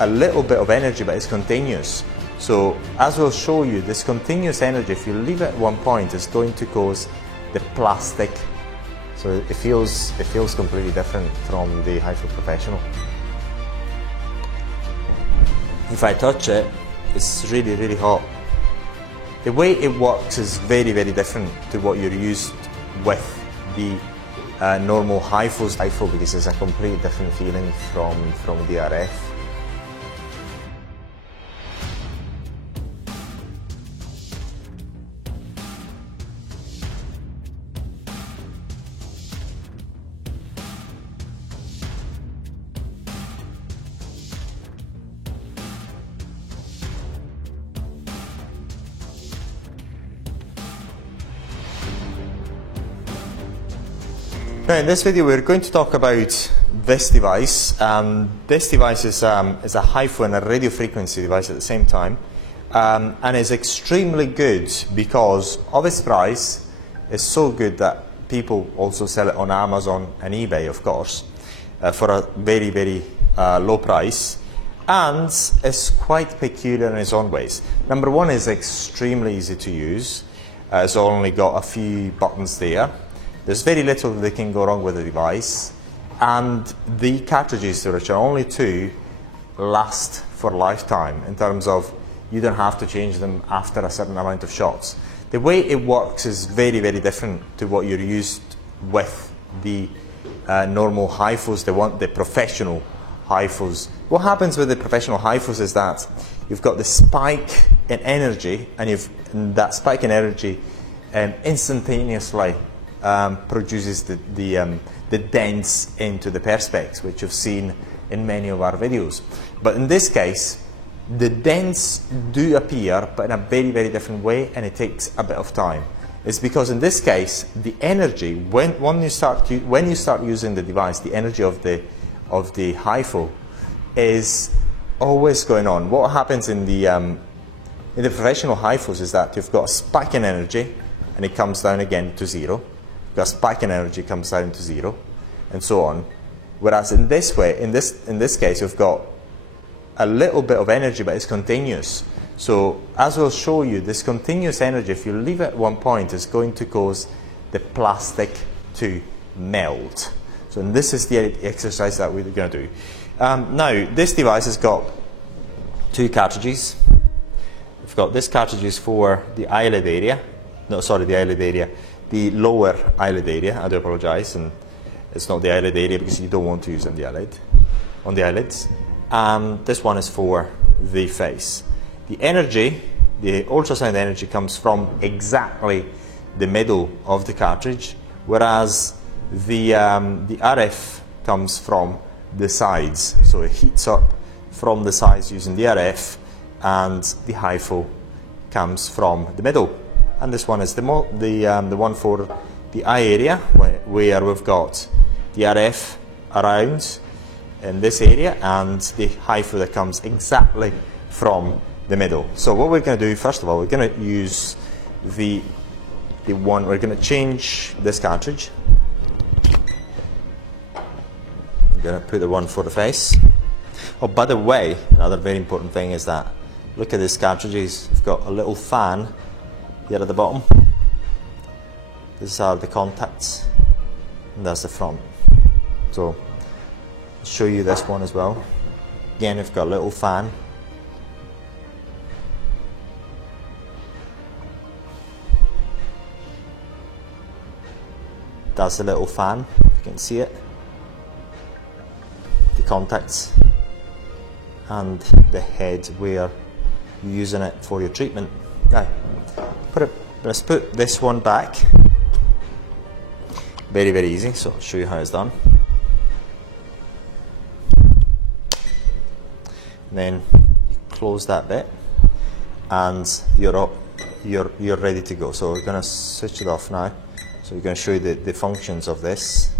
a little bit of energy, but it's continuous. So as we'll show you, this continuous energy, if you leave it at one point, is going to cause the plastic. So it feels completely different from the HIFO Professional. If I touch it, it's really, really hot. The way it works is very, very different to what you're used with the normal HIFO, because it's a completely different feeling from the RF. Now in this video we're going to talk about this device. This device is a HIFO and a radio frequency device at the same time, and is extremely good because of its price. It's so good that people also sell it on Amazon and eBay, of course, for a very, very low price, and it's quite peculiar in its own ways. Number one, is extremely easy to use. It's only got a few buttons there. There's very little that can go wrong with the device, and the cartridges, which are only two, last for a lifetime in terms of you don't have to change them after a certain amount of shots. The way it works is very, very different to what you're used with the normal HIFOs, the professional HIFOs. What happens with the professional HIFOs is that you've got the spike in energy, and that spike in energy instantaneously produces the dents into the perspex, which you've seen in many of our videos. But in this case, the dents do appear, but in a very, very different way, and it takes a bit of time. It's because in this case, the energy, when you start using the device, the energy of the HIFO is always going on. What happens in the professional HIFOs is that you've got a spike in energy, and it comes down again to zero. A spike in energy comes down to zero, and so on. Whereas in this case, you've got a little bit of energy, but it's continuous. So as we'll show you, this continuous energy, if you leave it at one point, is going to cause the plastic to melt. So this is the exercise that we're going to do. Now, this device has got two cartridges. We've got this cartridge for the eyelid area. No, sorry, the eyelid area. The lower eyelid area, I do apologize, and it's not the eyelid area because you don't want to use on the eyelids. This one is for the face. The energy, the ultrasound energy, comes from exactly the middle of the cartridge, whereas the RF comes from the sides. So it heats up from the sides using the RF, and the HIFO comes from the middle. And this one is the one for the eye area, where we've got the RF around in this area, and the HIFO that comes exactly from the middle. So what we're going to do, first of all, we're going to use the one, we're going to change this cartridge. I'm going to put the one for the face. Oh, by the way, another very important thing is that, look at these cartridges, we've got a little fan here at the bottom. These are the contacts, and that's the front. So I'll show you this one as well. Again, we've got a little fan. That's the little fan, if you can see it. The contacts and the head where you're using it for your treatment. Now, let's put this one back. Very, very easy, so I'll show you how it's done. Then you close that bit, and you're ready to go. So we're going to switch it off now. So we're going to show you the functions of this.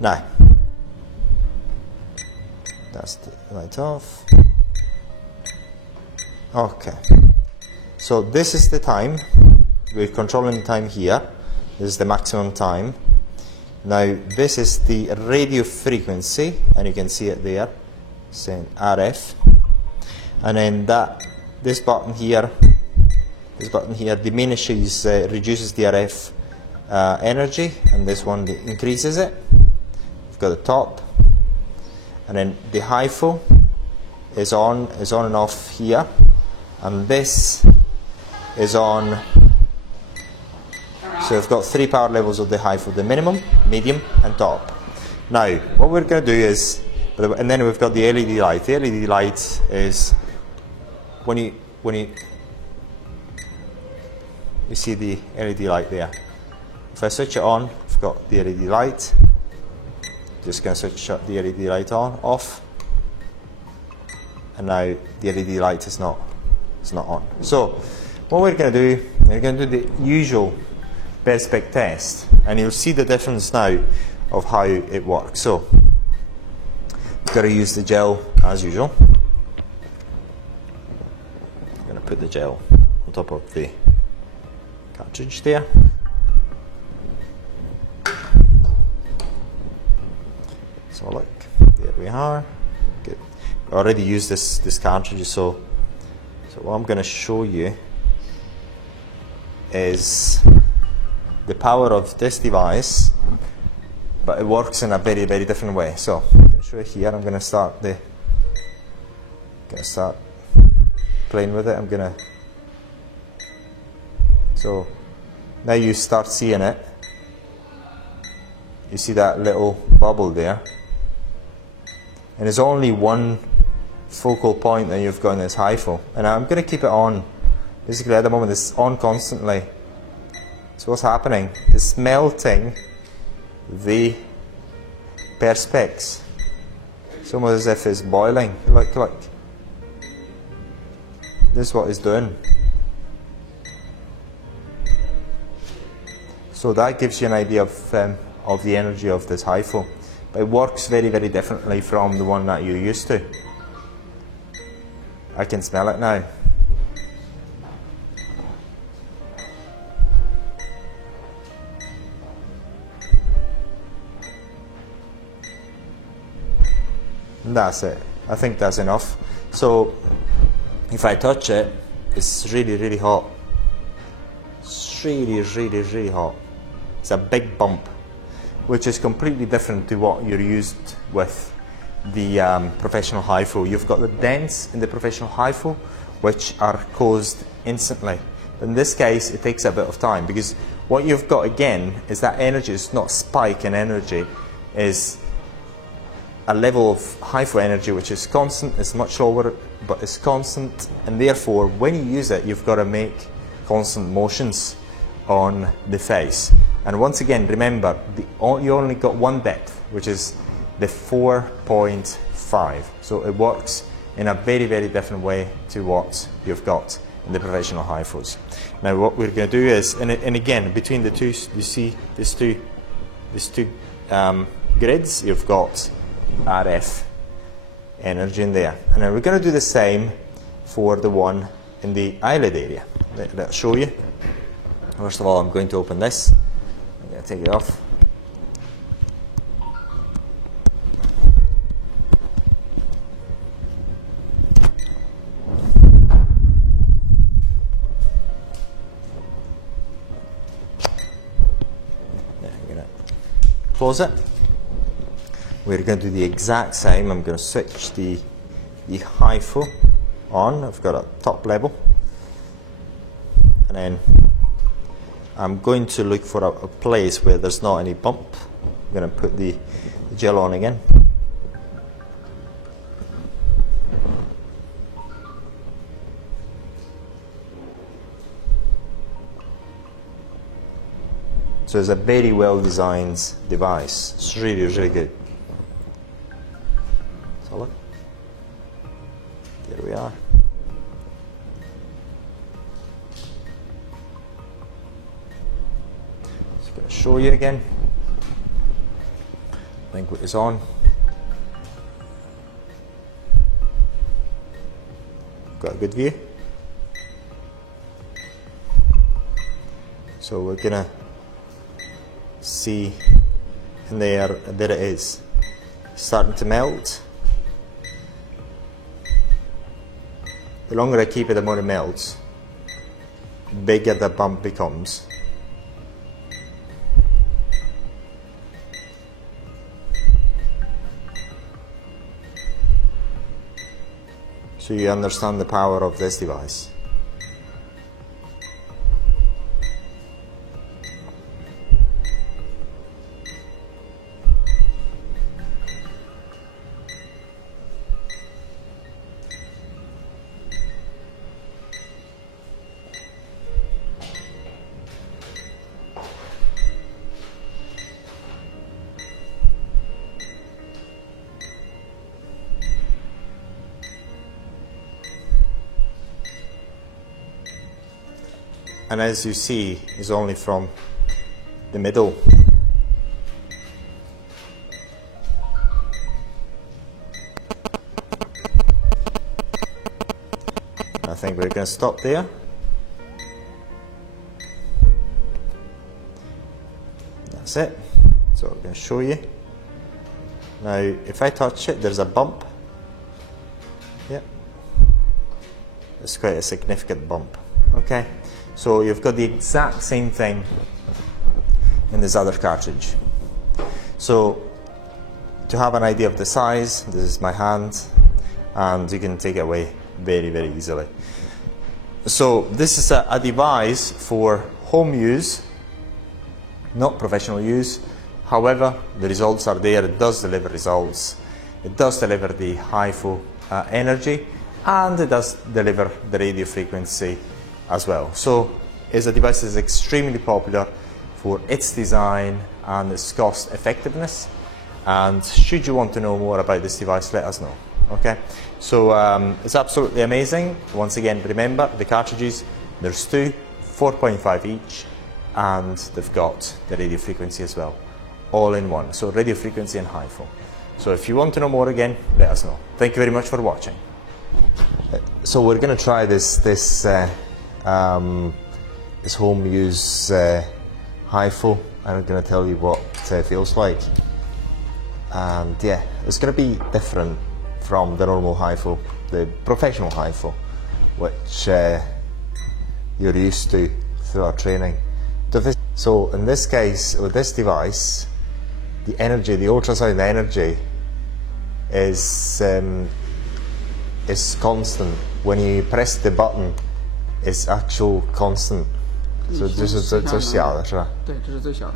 Now, that's the light off. Okay, so this is the time. We're controlling the time here. This is the maximum time. Now this is the radio frequency, and you can see it there saying RF, and then this button here diminishes, reduces the RF energy, and this one increases it. We've got the top, and then the HIFO is on and off here, and this is on. So we've got 3 power levels of the HIFO: the minimum, medium, and top. Now what we're going to do is, and then we've got the LED light. The LED light is when you see the LED light there. If I switch it on, I've got the LED light. Just going to switch the LED light off, and now the LED light is not on. So what we're going to do, we're going to do the usual Perspex test, and you'll see the difference now of how it works. So we've got to use the gel as usual. I'm going to put the gel on top of the cartridge there. So look, there we are. Good. I already used this cartridge, so what I'm going to show you is the power of this device, but it works in a very, very different way. So I'm going to show you here. I'm going to start playing with it. So now you start seeing it. You see that little bubble there, and there's only one focal point that you've got in this HIFO, and I'm going to keep it on. Basically at the moment it's on constantly. So what's happening is melting the Perspex. It's almost as if it's boiling. Look. This is what it's doing. So that gives you an idea of the energy of this HIFO. But it works very, very differently from the one that you're used to. I can smell it now. And that's it. I think that's enough. So if I touch it, it's really, really hot. It's really, really, really hot. It's a big bump, which is completely different to what you're used with the professional HIFO. You've got the dents in the professional HIFO, which are caused instantly. In this case, it takes a bit of time, because what you've got again is that energy is not spike in energy, is a level of HIFO energy which is constant. It's much lower, but it's constant, and therefore when you use it, you've got to make constant motions on the face. And once again, remember, you only got one depth, which is the 4.5. So it works in a very, very different way to what you've got in the professional HIFOs. Now what we're going to do is, and again, between the two, you see these two grids, you've got RF energy in there. And then we're going to do the same for the one in the eyelid area. Let's show you. First of all, I'm going to open this. I'm going to take it off. Then I'm going to close it. We're going to do the exact same. I'm going to switch the HIFO on. I've got a top level, and then I'm going to look for a place where there's not any bump. I'm going to put the gel on again. So it's a very well designed device. It's really, really good. So look, there we are. Just going to show you again. I think what is on. Got a good view. So we're going to see And there it is, starting to melt. The longer I keep it, the more it melts. The bigger the bump becomes. So you understand the power of this device. And as you see, it's only from the middle. I think we're going to stop there. That's it. So I'm going to show you. Now, if I touch it, there's a bump. Yep. It's quite a significant bump. Okay. So you've got the exact same thing in this other cartridge. So to have an idea of the size, this is my hand, and you can take it away very, very easily. So this is a device for home use, not professional use. However, the results are there. It does deliver results. It does deliver the HIFU energy, and it does deliver the radio frequency as well. So it's a device that is extremely popular for its design and its cost effectiveness. And should you want to know more about this device, let us know. Okay, so it's absolutely amazing. Once again, remember the cartridges, there's two, 4.5 each, and they've got the radio frequency as well, all in one. So radio frequency and HIFU. So if you want to know more, again, let us know. Thank you very much for watching. So we're going to try this home use HIFU, and I'm going to tell you what it feels like. And yeah, it's going to be different from the normal HIFU, the professional HIFU, which you're used to through our training. So in this case, with this device, the energy, the ultrasound energy is constant. When you press the button, it's actual constant. So 这是最小的是吧？对，这是最小的。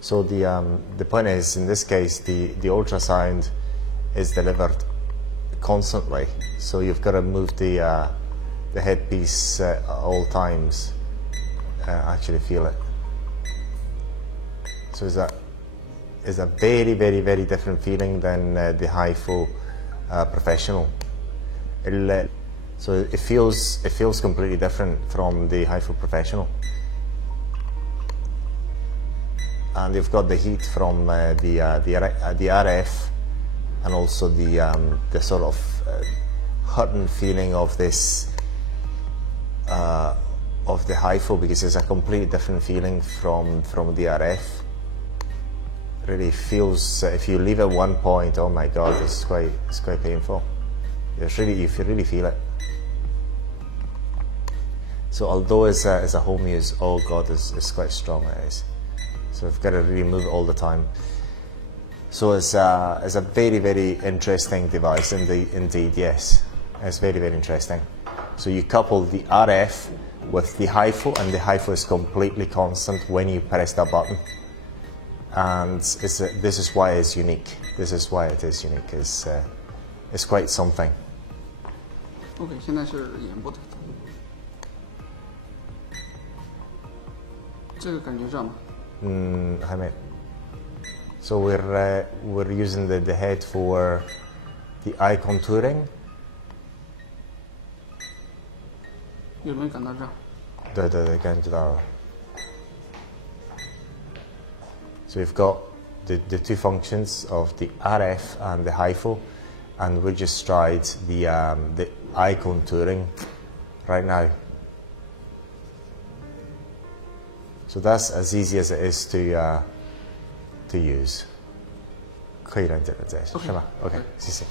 So the point is, in this case, the ultrasound is delivered constantly. So you've got to move the headpiece at all times. Actually feel it. So it's a very, very, very different feeling than the HIFU professional. So it feels completely different from the HIFU professional. And you've got the heat from the RF, and also the sort of hurting feeling of this of the HIFU, because it's a completely different feeling from the RF. Really feels, if you leave at one point, oh my God, it's quite painful. If you really feel it. So although it's a home use, oh God, it's quite strong, it is. So I've got to really move it all the time. So it's a very, very interesting device indeed, yes. It's very, very interesting. So you couple the RF with the HIFU, and the HIFU is completely constant when you press that button. And this is why it's unique. This is why it is unique. It's quite something. OK， 现在是眼部的。这个感觉这样吗？还没。So we're using the head for the eye contouring. 有没有感到这样？对，感觉到了。So we've got the two functions of the RF and the HIFU, and we just tried the eye contouring right now. So that's as easy as it is to use. 可以了解了，这是吧？OK，谢谢。